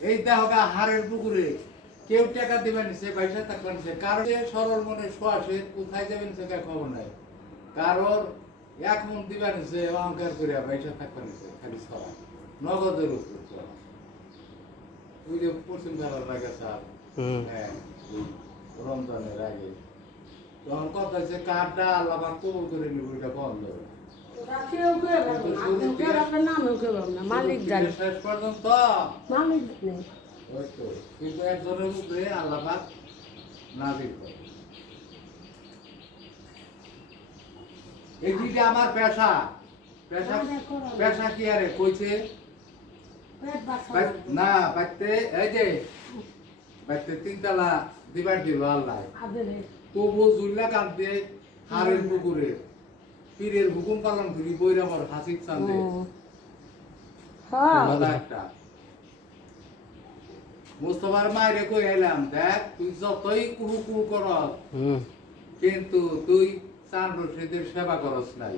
এই দেখা হারের পুকুরে কেউ টাকা দিবেন সে পয়সা থাকবেন সে কারো সরল মনে শোয়াশে কোথায় যাবেন সে খবর নাই কারোর এক মন দিবেন সে অহংকার করে পয়সা থাকবেন সে খালি ছড়া নগদের উপর ছড়া ওই যে পশ্চিম খেলার আগে স্যার হ্যাঁ রমজানের আগে তখন কথা হচ্ছে কারটা আল্লাহ কবুল করে নিব ওইটা বন্ধ মালিক জানে শেষ পর্যন্ত মালিক নেই কিন্তু একজনের উপরে আল্লাহ পাক নাজিল করে এই যে আমার পেশা পেশা পেশা কি আরে কইছে না বাইতে এই যে বাইতে তিনতলা দিবার দিল আল্লাহ তবু জুল্লা কাঁদতে হারের পুকুরে পীরের হুকুম পালন করি বৈরামর হাসির চান্দে একটা মুস্তফার মায়ের কই এলাম দেখ তুই যতই কুহু কুহু করস কিন্তু তুই চান রশিদের সেবা করস নাই